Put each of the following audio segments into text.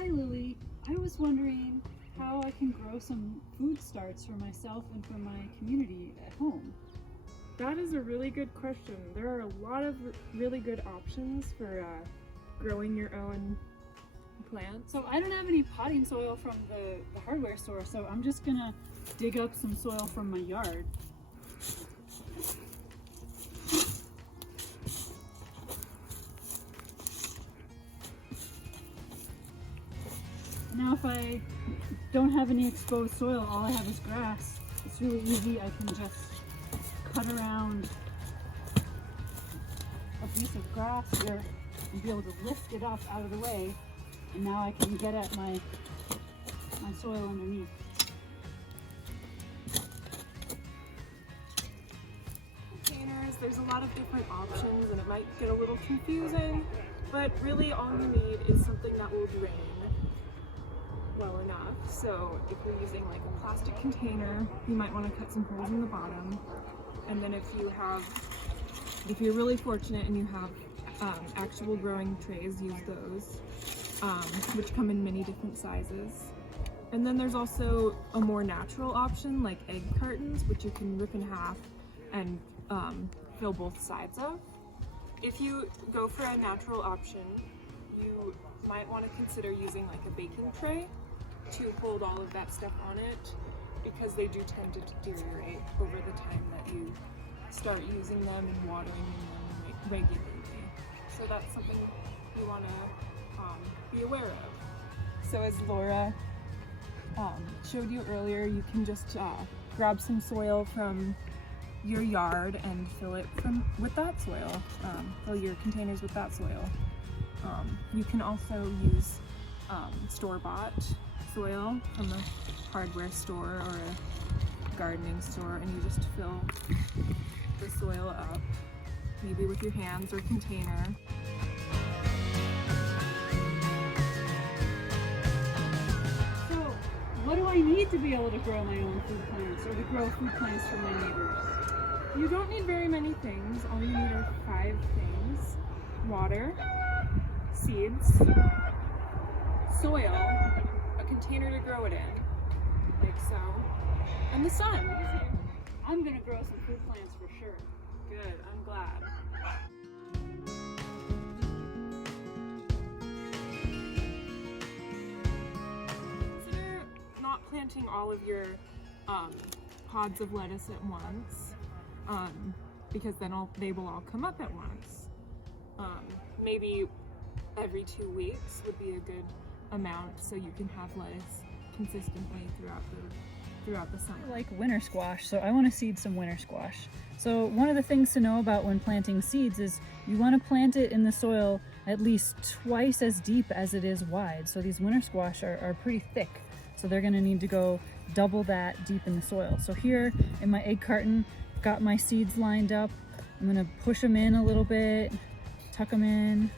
Hi Lily, I was wondering how I can grow some food starts for myself and for my community at home. That is a really good question. There are a lot of really good options for growing your own plants. So I don't have any potting soil from the hardware store, so I'm just gonna dig up some soil from my yard. Now if I don't have any exposed soil, all I have is grass. It's really easy. I can just cut around a piece of grass here and be able to lift it up out of the way, and now I can get at my soil underneath. Containers, there's a lot of different options and it might get a little confusing, but really all you need is something that will drain well enough. So if you're using like a plastic container, you might want to cut some holes in the bottom. And then if you're really fortunate and you have actual growing trays, use those, which come in many different sizes. And then there's also a more natural option like egg cartons, which you can rip in half and fill both sides of. If you go for a natural option, you might want to consider using like a baking tray to hold all of that stuff on it, because they do tend to deteriorate over the time that you start using them and watering them regularly. So that's something you want to be aware of. So as Laura showed you earlier, you can just grab some soil from your yard and fill it with that soil. Fill your containers with that soil. You can also use store-bought soil from a hardware store or a gardening store, and you just fill the soil up, maybe with your hands or container. So what do I need to be able to grow my own food plants or to grow food plants for my neighbors? You don't need very many things. All you need are 5 things: water, seeds, soil, a container to grow it in, like so, and the sun. I'm gonna grow some food plants for sure. Good, I'm glad. Consider not planting all of your pods of lettuce at once, because then they will all come up at once. Maybe every 2 weeks would be a good amount, so you can have lettuce consistently throughout the summer. I like winter squash, so I want to seed some winter squash. So one of the things to know about when planting seeds is you want to plant it in the soil at least twice as deep as it is wide. So these winter squash are pretty thick, so they're going to need to go double that deep in the soil. So here in my egg carton, I've got my seeds lined up. I'm going to push them in a little bit, tuck them in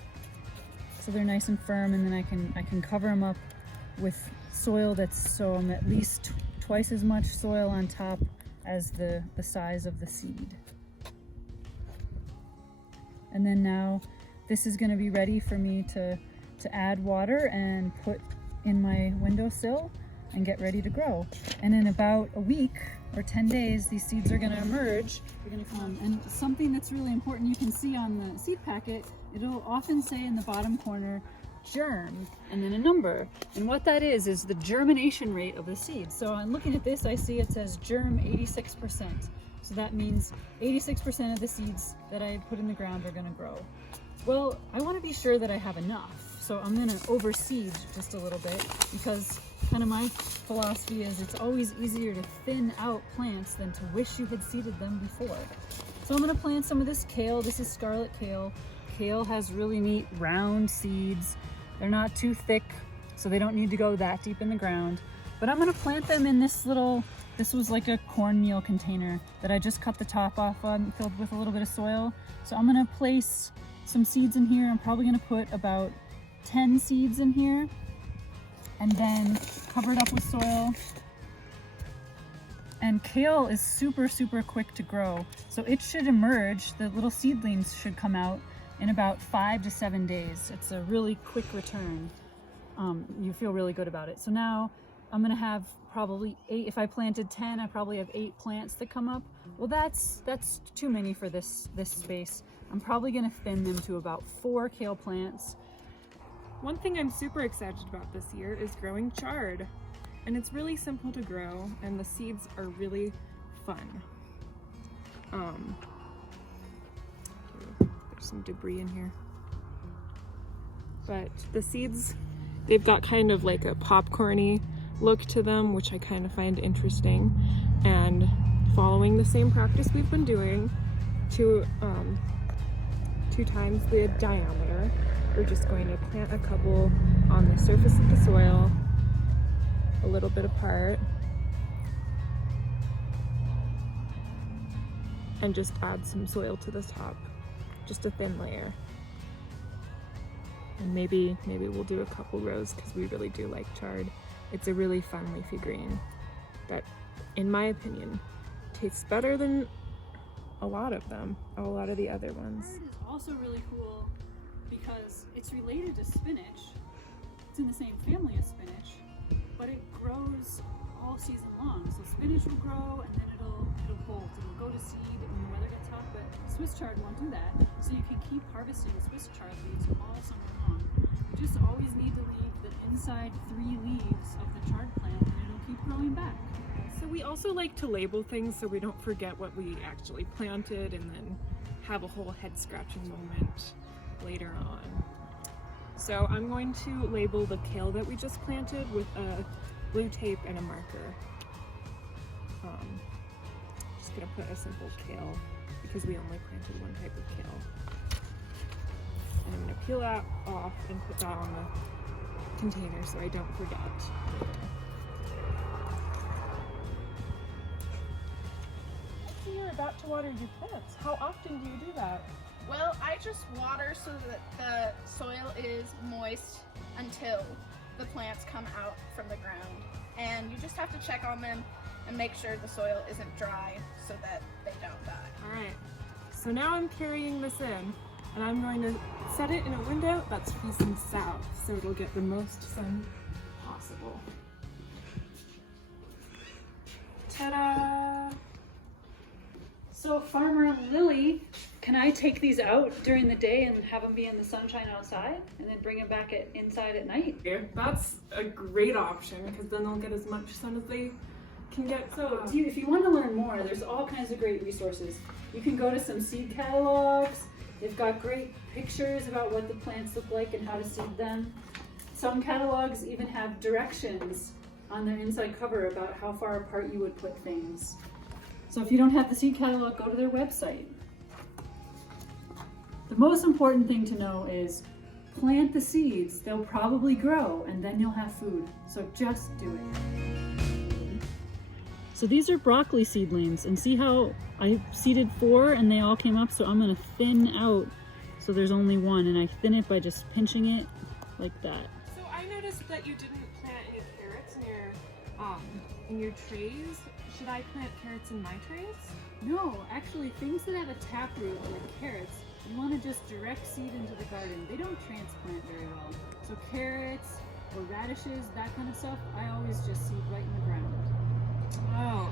so they're nice and firm, and then I can cover them up with soil that's at least twice as much soil on top as the size of the seed. And then now this is going to be ready for me to add water and put in my windowsill and get ready to grow. And in about a week or 10 days, these seeds are going to emerge. And something that's really important, you can see on the seed packet, it'll often say in the bottom corner, germ, and then a number. And what that is the germination rate of the seed. So I'm looking at this, I see it says germ 86%. So that means 86% of the seeds that I put in the ground are going to grow. Well, I want to be sure that I have enough. So I'm going to overseed just a little bit, because kind of my philosophy is it's always easier to thin out plants than to wish you had seeded them before. So I'm going to plant some of this kale. This is scarlet kale. Kale has really neat round seeds. They're not too thick, so they don't need to go that deep in the ground. But I'm going to plant them in this was like a cornmeal container that I just cut the top off on, filled with a little bit of soil. So I'm going to place some seeds in here. I'm probably going to put about 10 seeds in here, and then cover it up with soil. And kale is super, super quick to grow. So it should emerge, the little seedlings should come out in about 5 to 7 days. It's a really quick return. you feel really good about it. So now I'm gonna have probably 8. If I planted 10, I probably have 8 plants that come up. Well, that's too many for this space. I'm probably gonna thin them to about 4 kale plants. One thing I'm super excited about this year is growing chard. And it's really simple to grow, and the seeds are really fun. There's some debris in here. But the seeds, they've got kind of like a popcorny look to them, which I kind of find interesting. And following the same practice we've been doing, 2 times the diameter, we're just going to plant a couple on the surface of the soil, a little bit apart, and just add some soil to the top, just a thin layer. And maybe we'll do a couple rows because we really do like chard. It's a really fun leafy green that, in my opinion, tastes better than a lot of the other ones. Chard is also really cool because it's related to spinach. It's in the same family as spinach, but it grows all season long. So spinach will grow and then it'll bolt. It'll go to seed when the weather gets hot, but Swiss chard won't do that. So you can keep harvesting Swiss chard leaves all summer long. You just always need to leave the inside 3 leaves of the chard plant and it'll keep growing back. So we also like to label things so we don't forget what we actually planted and then have a whole head scratching moment later on. So I'm going to label the kale that we just planted with a blue tape and a marker. Just gonna put a simple kale because we only planted 1 type of kale. And I'm gonna peel that off and put that on the container so I don't forget. I see you're about to water your plants. How often do you do that? Well, I just water so that the soil is moist until the plants come out from the ground. And you just have to check on them and make sure the soil isn't dry so that they don't die. All right, so now I'm carrying this in and I'm going to set it in a window that's facing south so it'll get the most sun possible. Ta-da! So Farmer Lily, can I take these out during the day and have them be in the sunshine outside and then bring them back inside at night? That's a great option because then they'll get as much sun as they can get. So if you want to learn more, there's all kinds of great resources. You can go to some seed catalogs. They've got great pictures about what the plants look like and how to seed them. Some catalogs even have directions on their inside cover about how far apart you would put things. So if you don't have the seed catalog, go to their website. The most important thing to know is plant the seeds. They'll probably grow and then you'll have food. So just do it. So these are broccoli seedlings, and see how I seeded 4 and they all came up, so I'm gonna thin out so there's only 1, and I thin it by just pinching it like that. So I noticed that you didn't plant any carrots in your trays. Should I plant carrots in my trays? No, actually things that have a taproot like carrots, you want to just direct seed into the garden. They don't transplant very well. So carrots or radishes, that kind of stuff, I always just seed right in the ground. Oh,